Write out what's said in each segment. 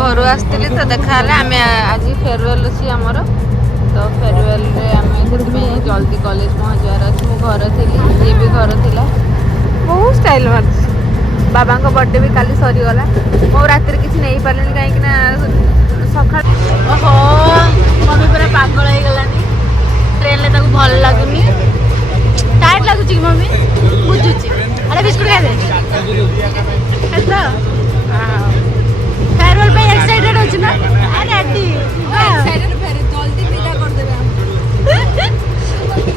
घर आसती तो देखा आम आज फेयरवेल अच्छी आमर तो फेयरवेल आम जल्दी कॉलेज पहुँचार अच्छे मो घर थी ये भी घर थिला बहुत स्टाइल मार्च बाबा बर्थडे भी काली सरीगला मो रात किसी नहीं पारे कहीं सका ओहो मम्मी पूरा पागल हो गलानी ट्रेन में भल लगुनि टाइट लगुच कि मम्मी बुझुची अरे बिस्कुट खाई दे फेयरवेल पे एक्साइटेड होची ना रेडी एक्साइटेड फेरे जल्दी विदा कर देबे हम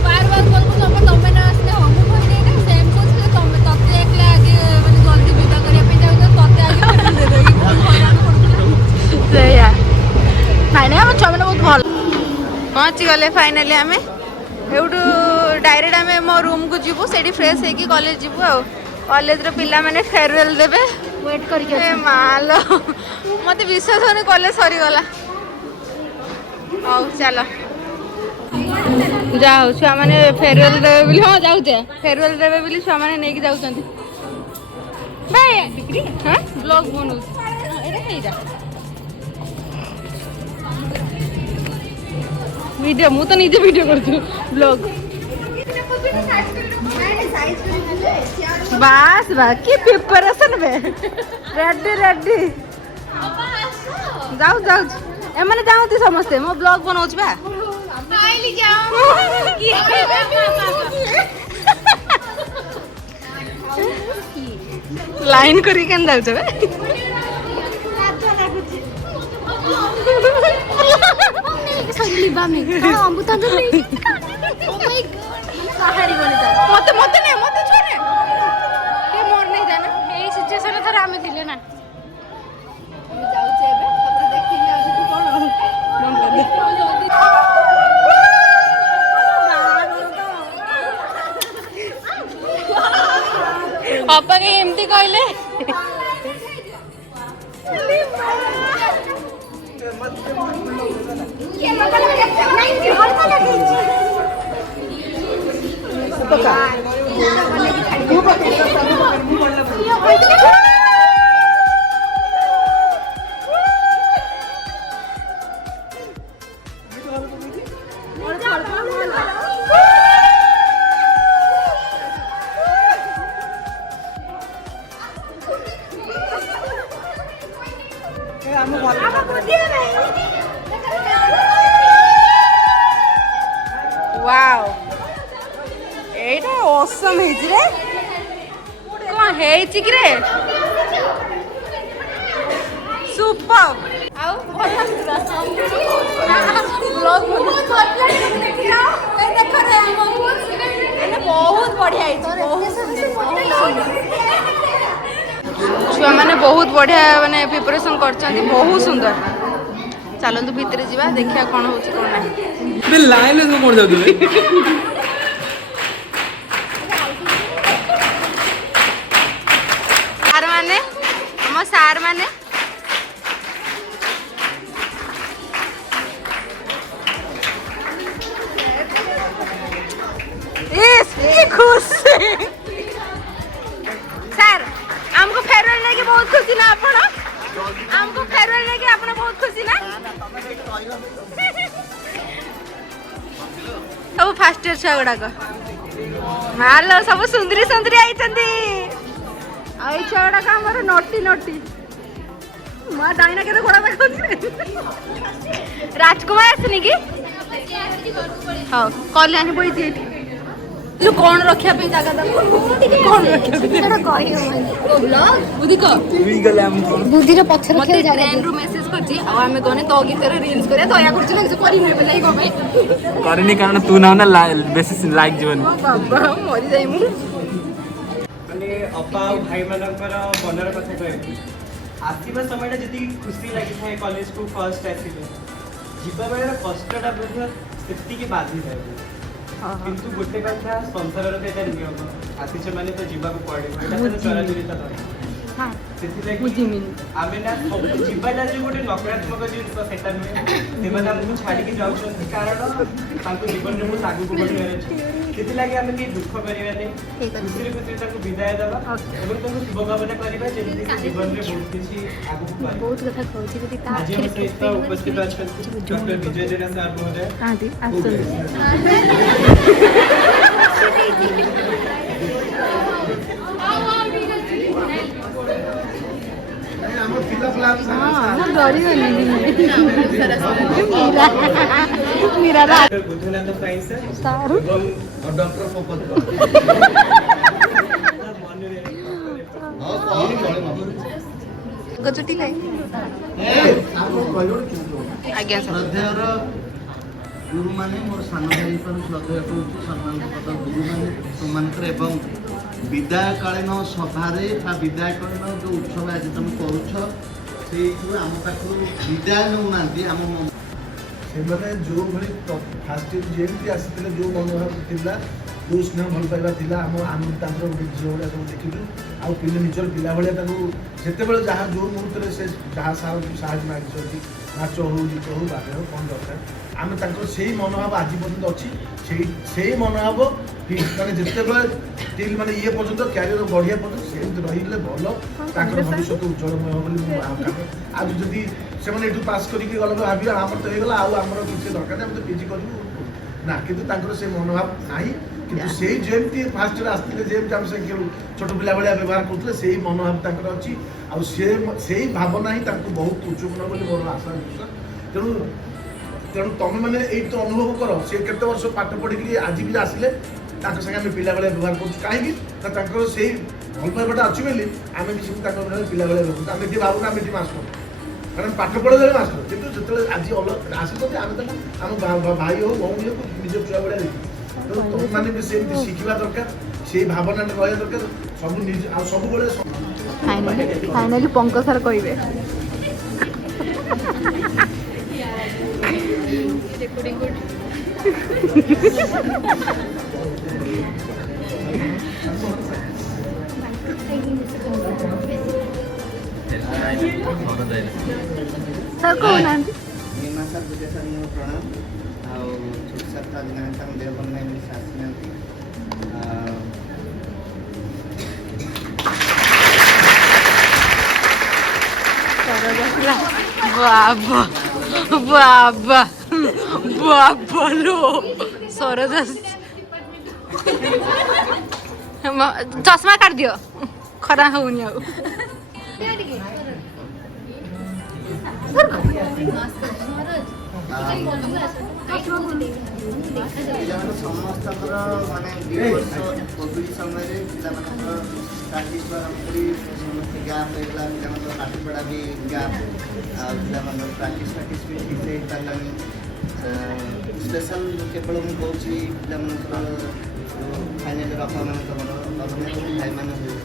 बार बार बोल को तमे ना आसले हम कोई नहीं ना सेम सोच के तमे तते एकला आगे माने जल्दी विदा करिया पे जाउ तते आगे फेर दे देबे हैरान करथले से यार फाइनली हम छमने बहुत भल पहुंच गले फाइनली हमें एउटू डायरेक्ट आम मो रूम को जीवु सेठी फ्रेश होगी कॉलेज जीवु आ कॉलेज रो पिला माने फेयरवेल देबे वेट करके ए मालो मते विश्वास होने कॉलेज सरी गला आओ चलो जाओ छुआ माने फेयरवेल देबे बिली हां जाउ जे फेयरवेल देबे बिली छुआ माने नेकी जाउ चंदी बे बिक्री हां ब्लॉग बनउ एरे हेरा वीडियो मु तो नीचे वीडियो करछु ब्लॉग बस बाकी प्रिपरेशन में रेडी रेडी जाऊ जाऊ एमने जाऊती समस्ते मो ब्लॉग बनाउछ बा आइली जाऊ लाइन करी केन जाऊ छबे सगली बामे हां अमृता दे ओ माय सहारी बने जा मते मते ने मते छोड़े के मोर नहीं जाना ए सिचुएशन थरा हमें दिले ना हम जाऊ छेबे तबरे देखिले आज तू कोन मन कर पापा के एमती कहले वाओ एटा ऑसम है जी रे कोन है छि कि रे सुपर आउ ब्लॉग बहुत देखो रे बहुत बढ़िया है छुआ माने बहुत बढ़िया माने प्रिपरेशन करछंती बहुत सुंदर चलतु भितर जीवा देखिया कौन होची कौन नहीं बे लाइन में कोन जाउ तबे सार माने हम सार माने इस की खुशी सर हमको फेयरवेल लेके बहुत खुशी ना आपण हमको फेयरवेल लेके आपण बहुत खुशी ना सब फास्ट इयर छुआ गुड़ाक मालो सब सुंदरी सुंदरी आई छुआ गुड़ाक आमर नोटी नोटी माँ डाइना के घोड़ा देखा राजकुमार आसनी कि हाँ कल्याणी बही जो कौन रखिया पे जगह दबो कौन रखिया पे सेटा कहि हो ब्लॉग बुद्धि को बुद्धि रो पछर रखिया जा रे ट्रेन रो मैसेज करछि आ हमें कोने तो गीत रे रील्स करे तो या करछि ना करि नै बेलै गो भाई करनी कारण तू ना ना बेसिस लाइक जीवन बाबा मरि जाई मु माने अपा भाई मानकर बनर कथा कहबी आसीबा समयटा जति खुशी लागि थाए कॉलेज को फर्स्ट आसीबे जीवा बेला कष्टटा बुझ सेति के बाधी थाए किंतु गोटे कथा संसार रे एटा नियम आसीछ माने तो जीवा को पड़े एटा तो चरा चुरी था ବୁଝିମିନି ଆମେ ନା ସବୁ ଯିବାଟା ଯେ ଗୋଟେ ନକାରାତ୍ମକ ଜିନିଷ ସେଟା ନୁହେଁ ସେମାନେ ଆମକୁ ଛାଡ଼ିକି ଯାଉଛନ୍ତି କାରଣ ତାଙ୍କ ଜୀବନରେ ବହୁତ ଆଗକୁ ବଢ଼ିବାର ଅଛି ସେଥିଲାଗି ଆମେ କେହି ଦୁଃଖ କରିବାନି ଖୁସିରେ ଖୁସିରେ ତାଙ୍କୁ ବିଦାୟ ଦେବା ଏବଂ ତାଙ୍କୁ ଶୁଭକାମନା କରିବା ଯେମିତି ସେ ଜୀବନରେ ବହୁତ କିଛି ଆଗକୁ ବହୁତ କଥା କହୁଛି ଯଦି ତା ଆଜି ଆମ ସହିତ ଉପସ୍ଥିତ ଅଛନ୍ତି ଡକ୍ଟର ବିଜୟ ଜେନା ସାର୍ ମହୋଦୟ ବୁଦ୍ଧନାଥ ସାଇ ସାର୍ ଏବଂ ଡକ୍ଟର ଆଜ୍ଞା ଶ୍ରଦ୍ଧେୟର ଗୁରୁମାନେ ମୋର ସାନ ଭାଇ ଠାରୁ ଶ୍ରଦ୍ଧେୟ କରୁଛି ସମ୍ମାନ ପଦ ଗୁରୁମାନେ ତୁମମାନଙ୍କର ଏବଂ ବିଦାୟକାଳୀନ ସଭାରେ ବା ବିଦାୟକାଳୀନ ଯେଉଁ ଉତ୍ସବ ଆଜି ତୁମେ କରୁଛ ସେଇଥିରୁ ଆମ ପାଖରୁ ବିଦାୟ ନେଉନାହାନ୍ତି ଆମ ସେମାନେ ଯେଉଁଭଳି ଫାଷ୍ଟ ଯେମିତି ଆସିଥିଲେ ଯେଉଁ ମନୋଭାବ ଥିଲା ଯେଉଁ ସ୍ନେହ ଭଲ ପାଇବା ଥିଲା ଆମେ ତାଙ୍କର ଗୋଟେ ଝିଅ ଭଳିଆ ସବୁ ଦେଖିଛୁ ଆଉ ପିଲା ନିଜର ପିଲା ଭଳିଆ ତାଙ୍କୁ ଯେତେବେଳେ ଯାହା ଯେଉଁ ମୁହୂର୍ତ୍ତରେ ସେ ଯାହା ସାହାଯ୍ୟ ମାଗିଛନ୍ତି ନାଚ ହଉ ଗୀତ ହଉ ବାହାରେ ହଉ କ'ଣ ଦରକାର ଆମେ ତାଙ୍କର ସେଇ ମନୋଭାବ ଆଜି ପର୍ଯ୍ୟନ୍ତ ଅଛି ସେଇ ମନୋଭାବ ମାନେ ଯେତେବେଳେ ଟିଲ୍ ମାନେ ଇଏ ପର୍ଯ୍ୟନ୍ତ କ୍ୟାରିୟର ବଢ଼ିଆ ପର୍ଯ୍ୟନ୍ତ ସେମିତି ରହିଲେ ଭଲ ତାଙ୍କର ଭବିଷ୍ୟତ ଉଜ୍ଜଳମୟ ହେବ ବୋଲି ମୁଁ ଭାବେ ଆଉ ଯଦି ସେମାନେ ଏଠୁ ପାସ୍ କରିକି ଗଲେ ଭାବିବେ ଆମର ତ ହେଇଗଲା ଆଉ ଆମର କିଛି ଦରକାର ନାହିଁ ଆମେ ତ ପିଜି କରିବୁ ନା କିନ୍ତୁ ତାଙ୍କର ସେ ମନୋଭାବ ନାହିଁ କିନ୍ତୁ ସେଇ ଯେମିତି ଫାଷ୍ଟରେ ଆସିଥିଲେ ଯେମିତି ଆମେ ସେ ଛୋଟ ପିଲା ଭଳିଆ ବ୍ୟବହାର କରୁଥିଲେ ସେଇ ମନୋଭାବ ତାଙ୍କର ଅଛି ଆଉ ସେଇ ଭାବନା ହିଁ ତାଙ୍କୁ ବହୁତ ଉଚ୍ଚପୂର୍ଣ୍ଣ ବୋଲି ମୋର ଆଶା ବିଶ୍ୱାସ ତେଣୁ ତମେ ମାନେ ଏଇ ତ ଅନୁଭବ କର ସେ କେତେ ବର୍ଷ ପାଠ ପଢ଼ିକି ଆଜି ବି ଆସିଲେ ତାଙ୍କ ସାଙ୍ଗେ ଆମେ ପିଲା ଭଳିଆ ବ୍ୟବହାର କରୁଛୁ କାହିଁକି ନା ତାଙ୍କର ସେଇ ଭଲ ପାଇବାଟା ଅଛି ବୋଲି ଆମେ ବି ସେମିତି ତାଙ୍କ ପିଲା ଭଳିଆ ବ୍ୟବହାର କରୁଛୁ ଆମେ ଏଠି ଭାବୁନା ଆମେ ଏଠି ମାଷ୍ଟର କାରଣ ପାଠ ପଢ଼ିଦେଲେ ମାଷ୍ଟର କିନ୍ତୁ ଯେତେବେଳେ ଆଜି ଆସିଛନ୍ତି ଆମେ ତାକୁ ଆମ ଭାଇ ହଉ ଭଉଣୀ ହଉ ନିଜ ଛୁଆ ଭଳିଆ ଦେଖିବୁ ତେଣୁ ତମମାନେ ବି ସେମିତି ଶିଖିବା ଦରକାର ସେଇ ଭାବନାଟା ରହିବା ଦରକାର ସବୁ ନିଜ ଆଉ ସବୁବେଳେ ଫାଇନାଲି ପଙ୍କ ସାର୍ କହିବେ ସାର୍ କହୁନାହାନ୍ତି मीना सर विजय सर मैं प्रणाम ଆଉ ଛୋଟ ସାର୍ ତ ଆଜି ନାହାନ୍ତି ତାଙ୍କ ଦେହ ଭଲ ନାହିଁ ବୋଲି ସେ ଆସିନାହାନ୍ତି ବାବା ବାବା ବାବା ଲୋ ସରଦା ଚଷମା କାଢିଦିଅ ଖରା ହଉନି ଆଉ ପିଲାମାନେ ସମସ୍ତଙ୍କର ମାନେ 2 ବର୍ଷ କୋଭିଡ ସମୟରେ ପିଲାମାନଙ୍କର ପ୍ରାକ୍ଟିସ୍ ଆରମ୍ଭ କରି ସମସ୍ତେ ଗ୍ୟାପ୍ ହେଇଗଲା ପିଲାମାନଙ୍କର ପାଠପଢ଼ା ବି ଗ୍ୟାପ୍ ଆଉ ପିଲାମାନଙ୍କର ପ୍ରାକ୍ଟିସ୍ ବି ଠିକ୍ ହେଇପାରିଲାନି ସ୍ପେଶାଲ୍ କେବଳ ମୁଁ କହୁଛି ପିଲାମାନଙ୍କର ଫାଇନାଲ୍ ବାପାମାନଙ୍କର ଭାଇମାନେ ହୁଏ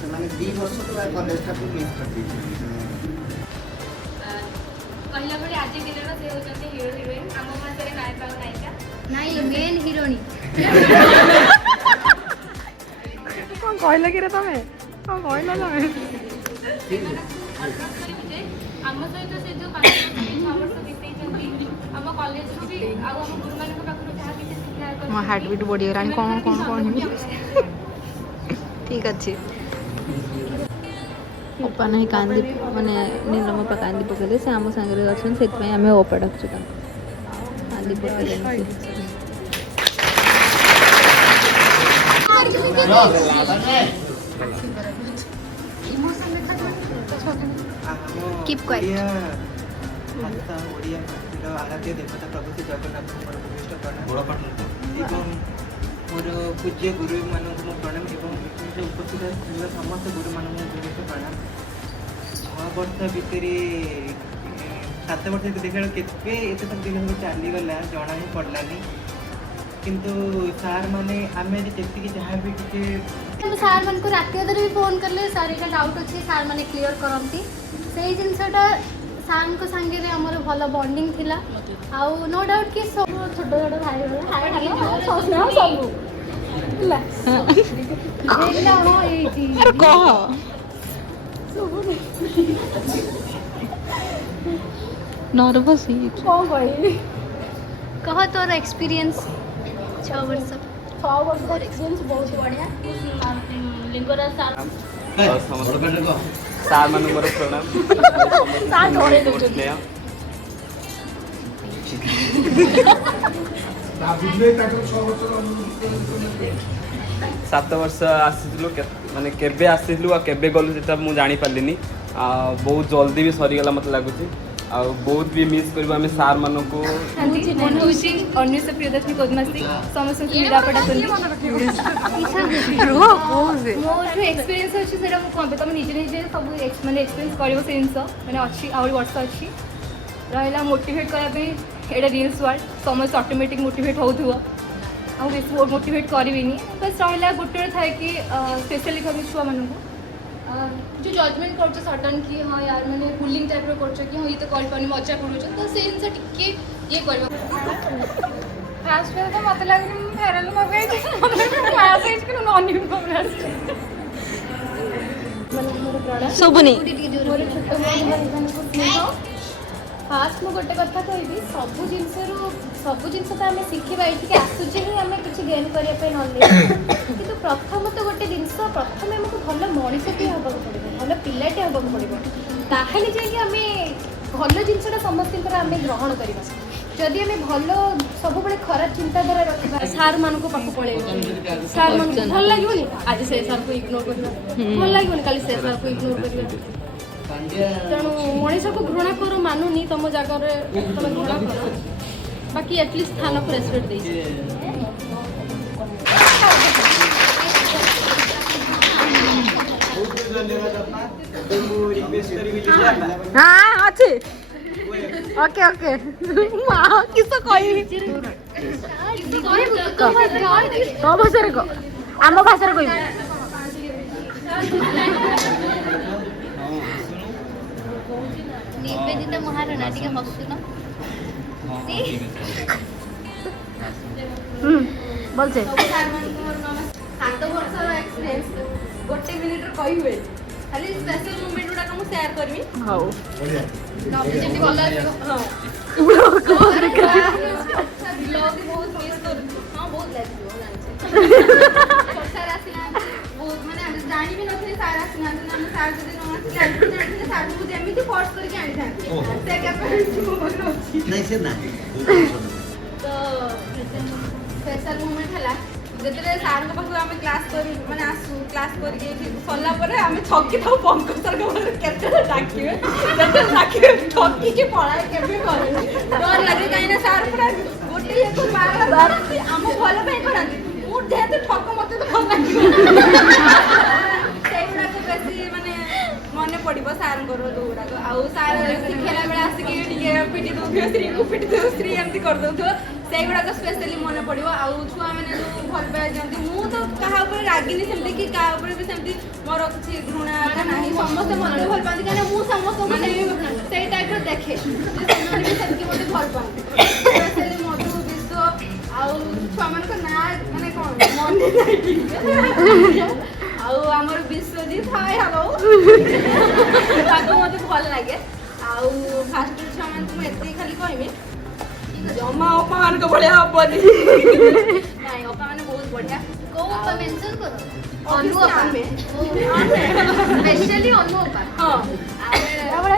ସେମାନେ 2 ବର୍ଷ ପୁରା କଲେଜଟାକୁ ମିସ୍ କରିଦେଇଛନ୍ତି କହିଲା ଭଳି ଆଜି ଦିନର ସେ ହେଉଛନ୍ତି ହିରୋ ହିରୋଇନ୍ ଆମ ମାସରେ ନାୟକ ଆଉ ନାୟିକା ନାଇଁ ମେନ୍ ହିରୋଇନ୍ କ'ଣ କହିଲ କି ରେ ତମେ କ'ଣ କହିଲ ତମେ ଆମ ସହିତ ସେ ଯେଉଁ 5 ବର୍ଷ 6 ବର୍ଷ ବିତେଇଛନ୍ତି ଆମ କଲେଜରୁ ବି ଆଉ ଆମ ଗୁରୁମାନଙ୍କ ପାଖରୁ ଯାହା କିଛି ଶିକ୍ଷା ମୋ ହାର୍ଟ ବିଟ୍ ବଢ଼ିଗଲାଣି କ'ଣ ଠିକ୍ ଅଛି ଅପା ନାହିଁ କାନ୍ଦି ମାନେ ନୀଲମ ଅପା କାନ୍ଦି ପକେଇଲେ ସେ ଆମ ସାଙ୍ଗରେ ଅଛନ୍ତି ସେଥିପାଇଁ ଆମେ ଅପା ଡାକୁଛୁ ତାଙ୍କୁ କାନ୍ଦି ପକେଇଲେ Keep quiet. ଓଡ଼ିଆ ମାଟିର ଆରାଧ୍ୟ ଦେବତା ପ୍ରଭୁ ଶ୍ରୀ ଜଗନ୍ନାଥଙ୍କର ଭୂମିଷ୍ଠ ପ୍ରଣାମ ଏବଂ ମୋର ପୂଜ୍ୟ ଗୁରୁମାନଙ୍କୁ ମୁଁ ପ୍ରଣାମ ଏବଂ ଉପସ୍ଥିତ ଥିବା ସମସ୍ତ ଗୁରୁମାନଙ୍କୁ ମୁଁ ଭୂମିଷ୍ଠ ପ୍ରଣାମ 6 ବର୍ଷ ଭିତରେ 7 ବର୍ଷ ଭିତରେ ଦେଖିଲା କେତେ ଏତେ ସବୁ ଦିନ ଚାଲିଗଲା ଜଣା ହିଁ ପଡ଼ିଲାନି କିନ୍ତୁ ସାର୍ ମାନେ ଆମେ ଯେତିକି ଯାହା ବି ଟିକେ ସାର୍ ମାନଙ୍କୁ ରାତି ଅଧରେ ବି ଫୋନ୍ କଲେ ସାର୍ ଏଇଟା ଡାଉଟ୍ ଅଛି ସାର୍ ମାନେ କ୍ଲିୟର କରନ୍ତି ସେଇ ଜିନିଷଟା ସାର୍ଙ୍କ ସାଙ୍ଗରେ ଆମର ଭଲ ବଣ୍ଡିଙ୍ଗ ଥିଲା ଆଉ ନୋ ଡାଉଟ୍ କି ସବୁ ଛୋଟ ଛୋଟ ଭାଇ ସବୁ ହେଲା କହ नर्वस कौन कहली कह तोर एक्सपीरियंस 6 वर्ष एक्सपीरियंस बहुत बढ़िया लिंगराज सर और समस्त सार मान मोर प्रणाम सार ढोले दउछन 7 वर्ष आसिलु माने केबे आसिलु आ केबे गलु जेटा मु जानि पालिनी बहुत जल्दी भी सरीगला मत लागुची आ बहुत भी मिस करबा हमें सार मानो को मन होची अन्य से प्रियदर्शनी पद्माश्री समस्त निरापड़ा करली मोर जो एक्सपीरियंस अछि सेरा मु कहबे तुम निजे निजे सब माने एक्सपीरियंस करिवो से जिंस माने अछि आउरी वर्ष अछि रहला मोटिवेट करा पे एडा रील्स वर्ड समस्त ऑटोमेटिक मोटिवेट होउथुव आ बेस मोटिवेट करबिनी बस रहला गुटे थाए कि स्पेशली कभी छुआ मानू जो जजमेंट कर सडन कि हाँ यार मैंने बुलिंग टाइप रो कर कि हाँ ये तो कर पानी मजा पड़ू तो से जिनसे टिके ये करबा फास्ट फेल तो मत लागनी Feral Magai J class is कि नॉन यूनिफॉर्म सुबनी मोर छोट भाई को स्नेह फास्ट मु गोटे कथा कहबी सब जिनस तो आम शिखा ये आसूचे ही आम किसी गेन करने नॉलेज कि प्रथम तो गोटे जिन प्रथम आमको भल मनीषटी हाँ पड़ो भल पिलाटे हाँ पड़ो ताहले जाकि आम भल जिनसा समस्त आम ग्रहण करवा जदि आम भल सब खराब चिंताधारा रखा सार मान पाख पड़े सार मान भल लगे आज से सार को इग्नोर करवा भल लगे कल से सार को इग्नोर करवा तेणु मनीष को घृणा कर मानुनी तुम जगह तुम घृणा कर बाकी एटलिस्ट थाना को रेस्पेक्ट दे हाँ अच्छे ओके ओके माँ किस कही तो भाषा कह आम भाषा कह निवेदिता महाराणा टिके हसुन बोल से 7 वर्षर एक्सपीरियंस गोटे मिनिट कही हुए खाली स्पेशल मोमेंट गुडा को शेयर करबी हाउ नबी जेटी भला हां ब्लॉग बहुत मिस कर हां बहुत लागियो सार आसिला बहुत माने हम जानि भी नथि सार आसिला हम सार जदि न आसिला सार को एमिति फोर्स करके आनि था से कैपेसिटी मो बनो अछि नहीं से नहीं तो स्पेशल मोमेंट हला जेतरे सार को पाखु हम क्लास कर माने आसु क्लास करके सरला परे हम थकी थाउ पंकज सर को केते डाकिबे जेते डाकिबे थकी के पळाय केबे करे डर लागे काइना सार पूरा गोटे एक बार हम भलो पे करंती मु जेते ठक मते तो भल लागिबे सेगुडा को बेसी माने मने पड़िबो सार करो दोगुडा को आउ सार सिखेला बेला आसी के टिके पिटी दो श्री को पिटी दो श्री एमती कर दो तो सेगुडा को स्पेशली मने पड़िबो आउ छुआ माने जो भल पाए जंती मु तो कहा ऊपर रागिनी सेमती कि का ऊपर भी सेमती मोर किछि घृणा का नाही समस्त मने भल पाती काने मु समस्त माने सेई टाइप रो देखे जे समने भी सेमती मते भल पाती स्पेशली मधु विश्व आउ छुआ मान को ना माने कोन मने नाही ठीक आउ हमर विश्वजीत हाय हेलो ताको मते भल लागे आउ फास्ट छुआ मान को एते खाली कहबी जमा अपमान को बढ़िया अपनी नहीं अपमान बहुत बढ़िया को मेंशन करो अनु अपमान स्पेशली अनु अपमान हां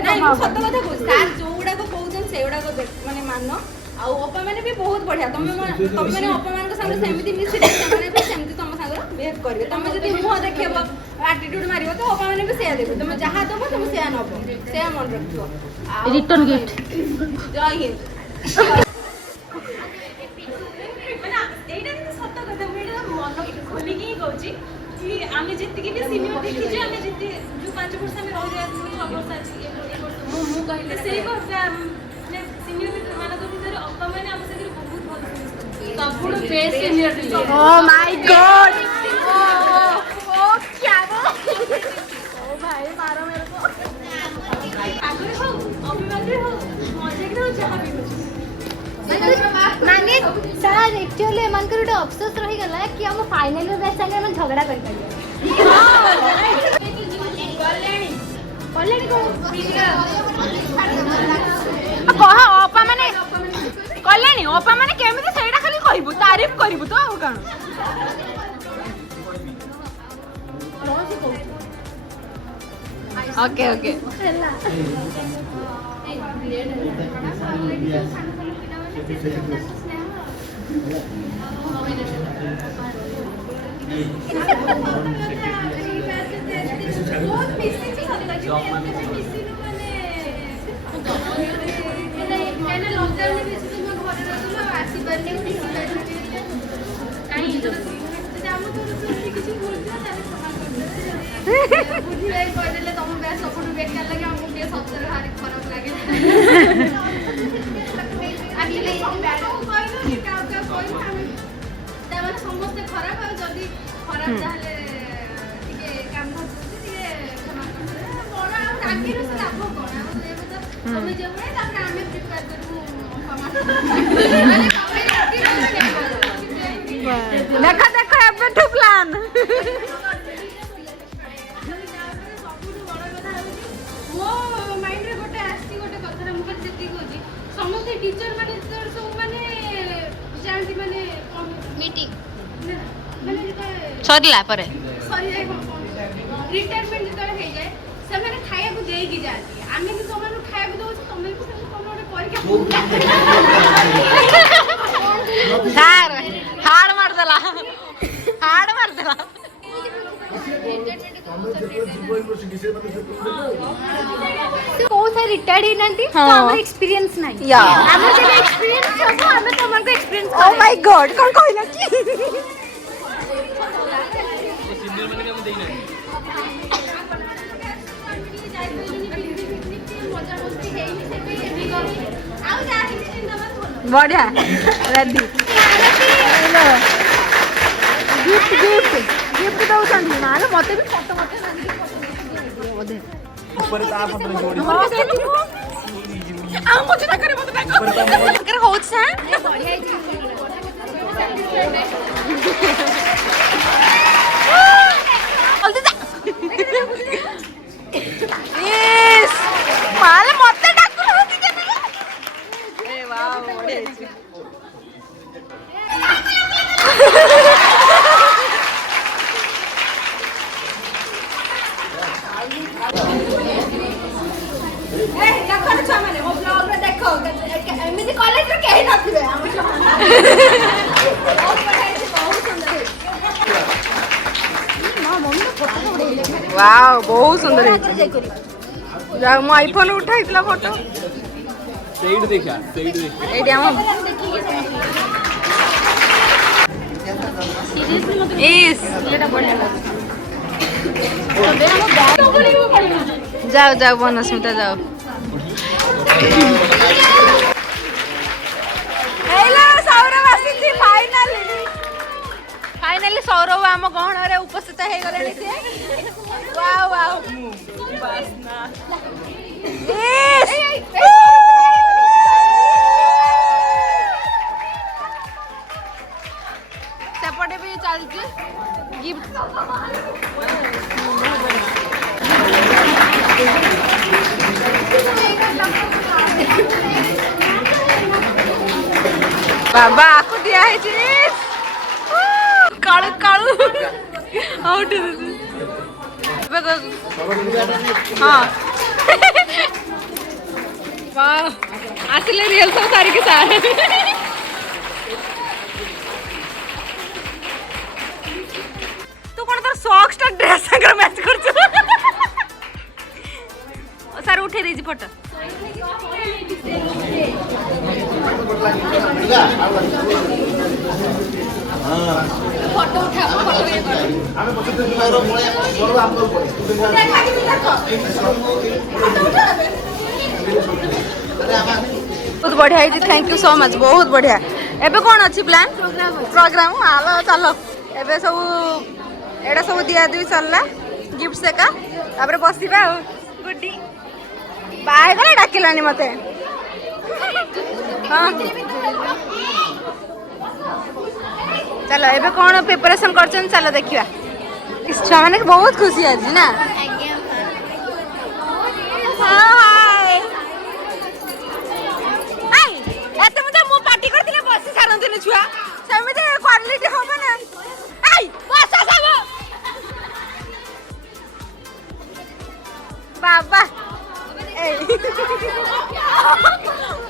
नहीं सत्य कथा कहू सार जोड़ा को कहउछन सेउडा को माने मानो आउ अपमान भी बहुत बढ़िया तुम माने अपमान के संग सेमिति मिसी माने भी सेमिति तुम संग बिहेव करबे तुम जदी मुह देखबो एटीट्यूड मारिबो तो अपमान भी सेया देबे तुम जहां दबो तुम सेया नबो सेया मन रखियो रिटर्न गिफ्ट जय हिंद एटा तो सत्य कथा मेरा मन खोली की कहउची कि आमे जति भी सीनियर देखि जे आमे जति जो 5 वर्ष में रह जाय 6 वर्ष अछि मु कहले सेही कहता ने सीनियर माने तो भीतर अपा माने हम से बहुत भल सबुड़ बेस्ट सीनियर दिले ओ माय गॉड ओ क्या वो ओ भाई मारो मेरे को आगे हो अभिमान हो मजे के जहां भी हो माने सर एक्चुअली मन को ଗୋଟେ अफसोस रही गला कि हम फाइनल में बैठ संगे हम झगड़ा कर पाइए कह अपा माने कल्याणी अपा माने केमिति सेटा खाली कहबू तारीफ करबू तो आउ काण ओके ओके ସମସ୍ତେ ଖରାପ ଆଉ ଯଦି ଖରାପ ତାହେଲେ ଟିକେ କାମ ଟିକେ କ୍ଷମା କରିଦେବେ ବଡ଼ ଆଉ ରାଗିର ସେ ଲାଭ କ'ଣ ଆଉ ଏବେ ତ ତମେ ଯେଉଁ ଭଳିଆ ତାପରେ ଆମେ ପ୍ରିପେୟାର କରିବୁ देखा देखा एबेठू प्लान ସବୁଠୁ ବଡ଼ କଥା ହେଉଛି ମୋ ମାଇଣ୍ଡରେ ଗୋଟେ ଆସିଛି ଗୋଟେ କଥାରେ ମୁଁ ଖାଲି ସେତିକି କହୁଛି ସମସ୍ତେ ଟିଚର ମାନେ ସବୁ ମାନେ ଯାଆନ୍ତି ମାନେ ମିଟିଂ ମାନେ ଯେତେବେଳେ ସରିଲା ପରେ ସରିଯାଏ ରିଟାୟାରମେଣ୍ଟ ଯେତେବେଳେ ହେଇଯାଏ ସେମାନେ ଖାଇବାକୁ ଦେଇକି ଯାଆନ୍ତି ଆମେ ବି ସେମାନଙ୍କୁ ଖାଇବାକୁ ଦେଉଛୁ ତମେ ବି ସେମିତି କ'ଣ ଗୋଟେ ପରୀକ୍ଷା ସାର୍ हाड़ मार देला कोन सा रिटायर्ड ही नंती तो हमर एक्सपीरियंस नहीं या हमर जे एक्सपीरियंस सब हमें तो हमर को एक्सपीरियंस ओ माय गॉड कोन कहला की सीनियर माने हम देई नहीं बढ़िया रेडी गिफ्ट गिफ्ट गिफ्ट दउछन माने मते भी फोटो मते बोधे ऊपर ता फोटो जोड़ी आ मुझे ना करे मते कर होछ है बढ़िया जल्दी जा यस माले मते डाकू होती के ए वाह बढ़िया ଏମିତି କଲେଜରେ କେହି ନଥିବେ ଆମ वाओ बहुत सुंदर है जा मो आईफोन उठाइतला फोटो सेट देखा सेट देख एडी हम इस लेटा बढ़िया लगे जाओ जाओ बनस्मिता जाओ हेलो सौरभ आसी फाइनली सौरभ आम गहन रे उपस्थित हे गले से वाओ वाओ बासना सेपटे भी चलती गिफ्ट बाबा आको दिया है चीज कालू कालू आउट हाँ वाह आसिले रियल सब सारी के साथ तू कौन तो सॉक्स टा ड्रेस संग मैच कर सार उठे रही फोटो फोटो उठा बहुत बढ़िया है थैंक यू सो मच बहुत बढ़िया एबे कौन अच्छी प्लान प्रोग्राम आलो चलो एबे सब एडा सब दिया दी चलला गिफ्ट से का तापर बसिबा गुड्डी बाय गला डाकिलानी मते हां चलो एबे कौन प्रिपरेशन करछन चलो देखिया इस छुआ माने बहुत खुशी आज ना ଏତେ ମତେ ମୁଁ ପାର୍ଟି କରିଥିଲେ ବସି ସାରନ୍ତିନି ଛୁଆ ସେମିତି କ୍ୱାଲିଟି ହବ ନା ବାବା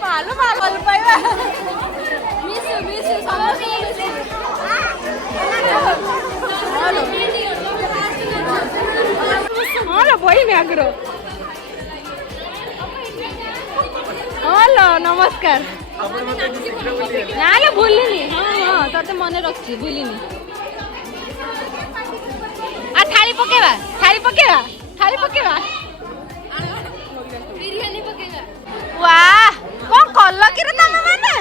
ମାଲ ଭଲ ପାଇବା ବହି ମ୍ୟାଗ୍ର ହ୍ୟାଲୋ ନମସ୍କାର ନା ଭୁଲିନି ହଁ ତତେ ମନେ ରଖିଛି ଭୁଲିନି ଥାଳି ପକେଇବା वाह कौन कल कि तमे माने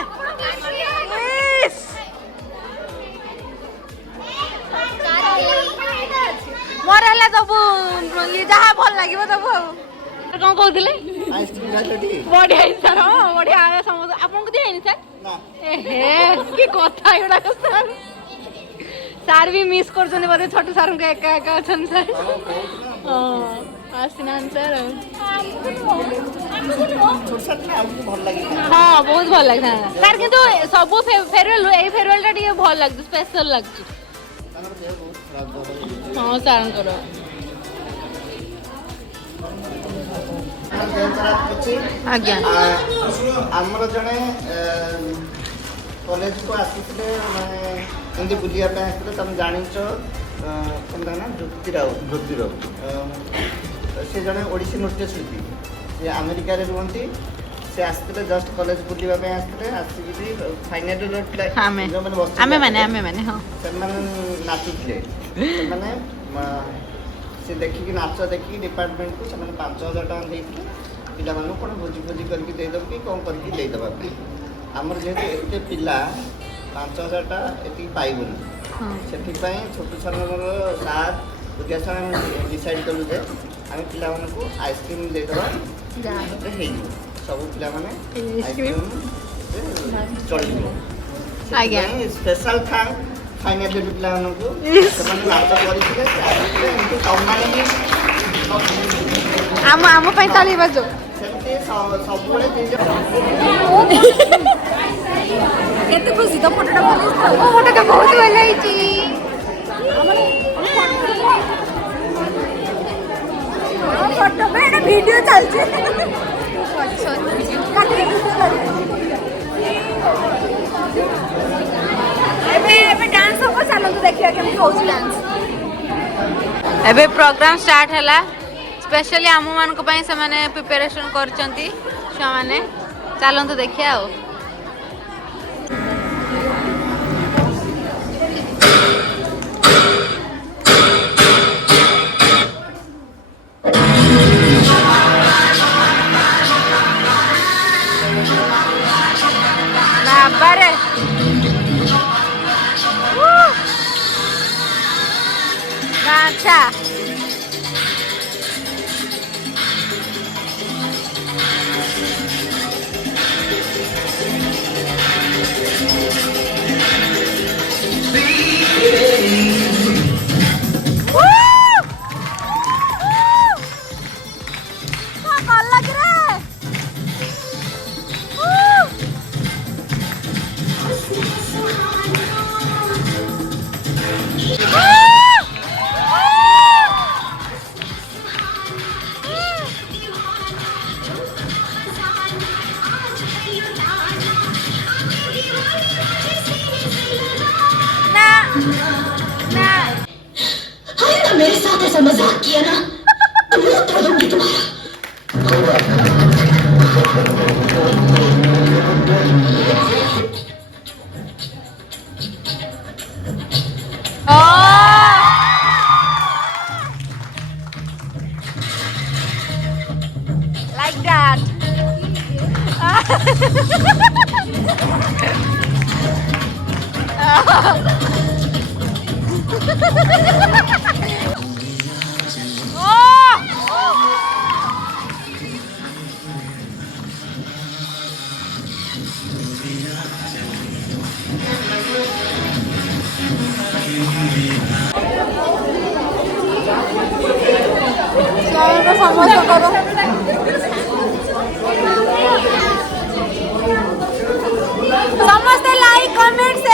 मोर हला दबु ये जहा भल लागिबो दबु कौन कहउतले आइसक्रीम खाइलटी बढ़िया सर हां बढ़िया समझ आपन को दिएनी सर ना एहे की कथा एडा को सर सर भी मिस करछने बरे छोटू सर के एका एका छन सर हां आसिनान सर हाँ बहुत भल लगता है सर किंतु सब फेयरवेल ए फेयरवेल टा भल लगछ स्पेशल लगछ हाँ सर करो आज्ञा हमर जने कॉलेज को आसीले माने एंदी बुलिया पे आसीले तुम जानिचो कोनदा ना ज्योतिराव से जने ओडिसी नृत्य शिल्पी से अमेरिका रे रुहंती से आस्ते जस्ट कॉलेज बुलिबा पे आस्ते आसी फाइनल आमे माने हां से माने नाचुଥିଲେ माने से देखि कि नाच देखि डिपार्टमेंट को से माने 5000 टका देइଥିଲେ पिला मानु कोन भोजी करके दे दब कि कोन करके दे दबा हमर जेते एते पिला 5000 टा एति पाइबोनी सेति पई छोटू सरनर साथ उद्देश्य हम डिसाइड करू जे आम पिला को आइसक्रीम दे दबा सब पिला माने आइसक्रीम चली आज्ञा स्पेशल था फाइनल पिला को ସେମାନେ ନାଚ କରିଥିଲେ ଏମିତି ସମ୍ମାନ ବି ଆମ ପାଇଁ ତାଳି ବାଜो ସେମିତି ସବୁବେଳେ କେତେ ଖୁସି ତ ଫଟୋଟା ଭଲ ହେଇଛି ଓ ଫଟୋଟା ବହୁତ ଭଲ ହେଇଛି ଫଟୋ ପାଇଁ ଏଟା ଭିଡିଓ ଚାଲିଛି ଏବେ डांस हो चलतु देखिया केमती होउछ डांस एबे प्रोग्राम स्टार्ट हला स्पेशली आमु मान को पई से माने प्रिपरेशन करचंती छुआ माने चलतु देखिया हो बाबा अच्छा मेरे साथ ऐसा मजाक किया ना तो मुंह तोड़ दूंगी तुम्हारा like that ସବସ୍କ୍ରାଇବର ସମସ୍ତଙ୍କର। ସମସ୍ତେ ଲାଇକ୍ କମେଣ୍ଟ